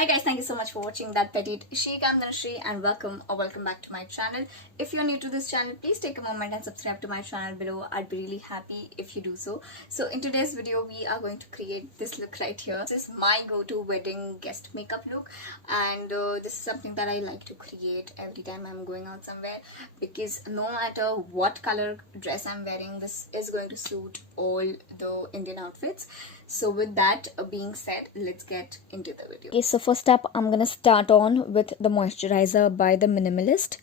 Hi guys, thank you so much for watching That Petite Chic. I'm Dhanashree and welcome back to my channel. If you're new to this channel, please take a moment and subscribe to my channel below. I'd be really happy if you do so. So in today's video, we are going to create this look right here. This is my go-to wedding guest makeup look, and this is something that I like to create every time I'm going out somewhere, because no matter what color dress I'm wearing, this is going to suit all the Indian outfits. So with that being said, let's get into the video. Okay, so first up, I'm gonna start on with the moisturizer by the Minimalist.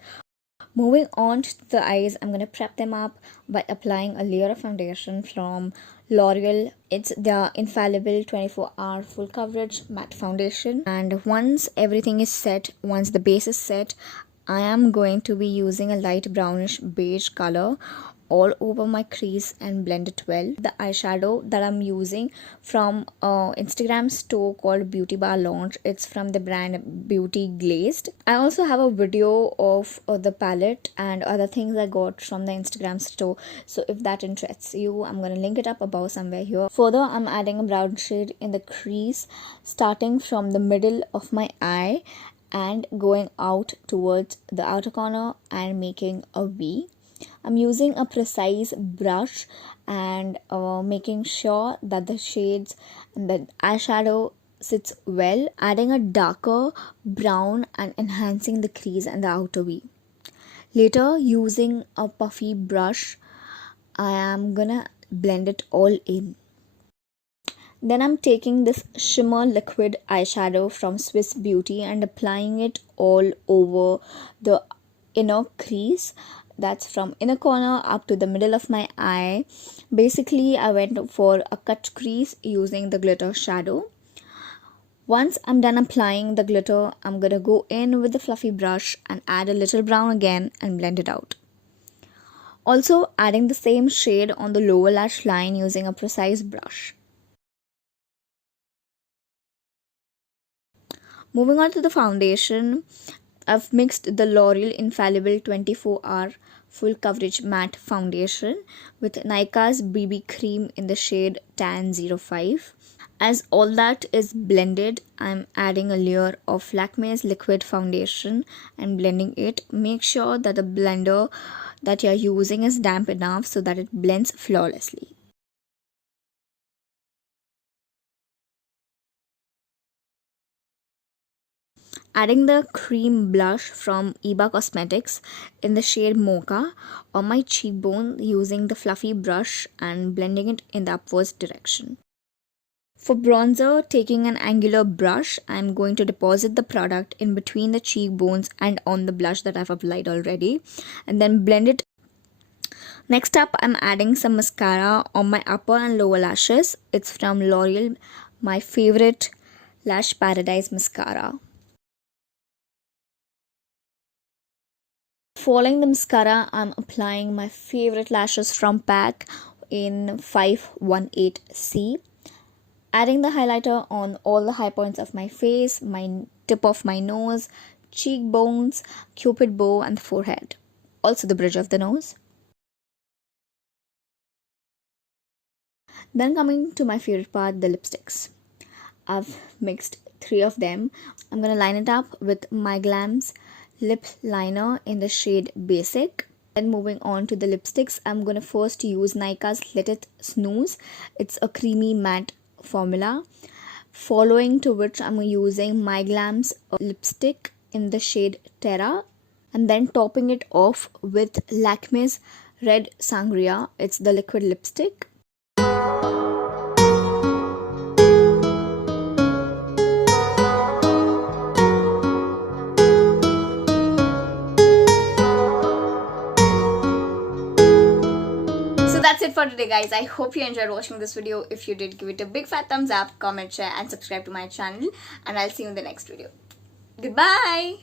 Moving on to the eyes, I'm gonna prep them up by applying a layer of foundation from LOreal. It's their Infallible 24-hour full coverage matte foundation. And once everything is set, once the base is set, I am going to be using a light brownish beige color all over my crease and blend it well. The eyeshadow that I'm using from Instagram store called Beauty Bar Launch. It's from the brand Beauty Glazed. I also have a video of the palette and other things I got from the Instagram store, so if that interests you, I'm gonna link it up above somewhere here. Further, I'm adding a brown shade in the crease, starting from the middle of my eye and going out towards the outer corner and making a V. I'm using a precise brush and making sure that the shades and the eyeshadow sits well, adding a darker brown and enhancing the crease and the outer V. Later, using a puffy brush, I am gonna blend it all in. Then I'm taking this shimmer liquid eyeshadow from Swiss Beauty and applying it all over the inner crease. That's from inner corner up to the middle of my eye. Basically, I went for a cut crease using the glitter shadow. Once I'm done applying the glitter, I'm gonna go in with the fluffy brush and add a little brown again and blend it out. Also adding the same shade on the lower lash line using a precise brush. Moving on to the foundation, I've mixed the L'Oreal Infallible 24-hour full coverage matte foundation with Nykaa's BB cream in the shade Tan 05. As all that is blended, I'm adding a layer of Lakme's liquid foundation and blending it. Make sure that the blender that you're using is damp enough so that it blends flawlessly. Adding the cream blush from Eba Cosmetics in the shade Mocha on my cheekbone using the fluffy brush and blending it in the upwards direction. For bronzer, taking an angular brush, I'm going to deposit the product in between the cheekbones and on the blush that I've applied already, and then blend it. Next up, I'm adding some mascara on my upper and lower lashes. It's from L'Oreal, my favorite Lash Paradise mascara. Following the mascara, I'm applying my favorite lashes from PAC in 518C. Adding the highlighter on all the high points of my face, my tip of my nose, cheekbones, cupid bow and the forehead. Also the bridge of the nose. Then coming to my favorite part, the lipsticks. I've mixed 3 of them. I'm going to line it up with Maybelline's lip liner in the shade Basic. Then moving on to the lipsticks, I'm going to first use Nykaa's Let It Snooze. It's a creamy matte formula. Following to which I'm using Maybelline's lipstick in the shade Terra. And then topping it off with Lakme's Red Sangria. It's the liquid lipstick. That's it for today, guys. I hope you enjoyed watching this video. If you did, give it a big fat thumbs up, comment, share and subscribe to my channel, and I'll see you in the next video. Goodbye.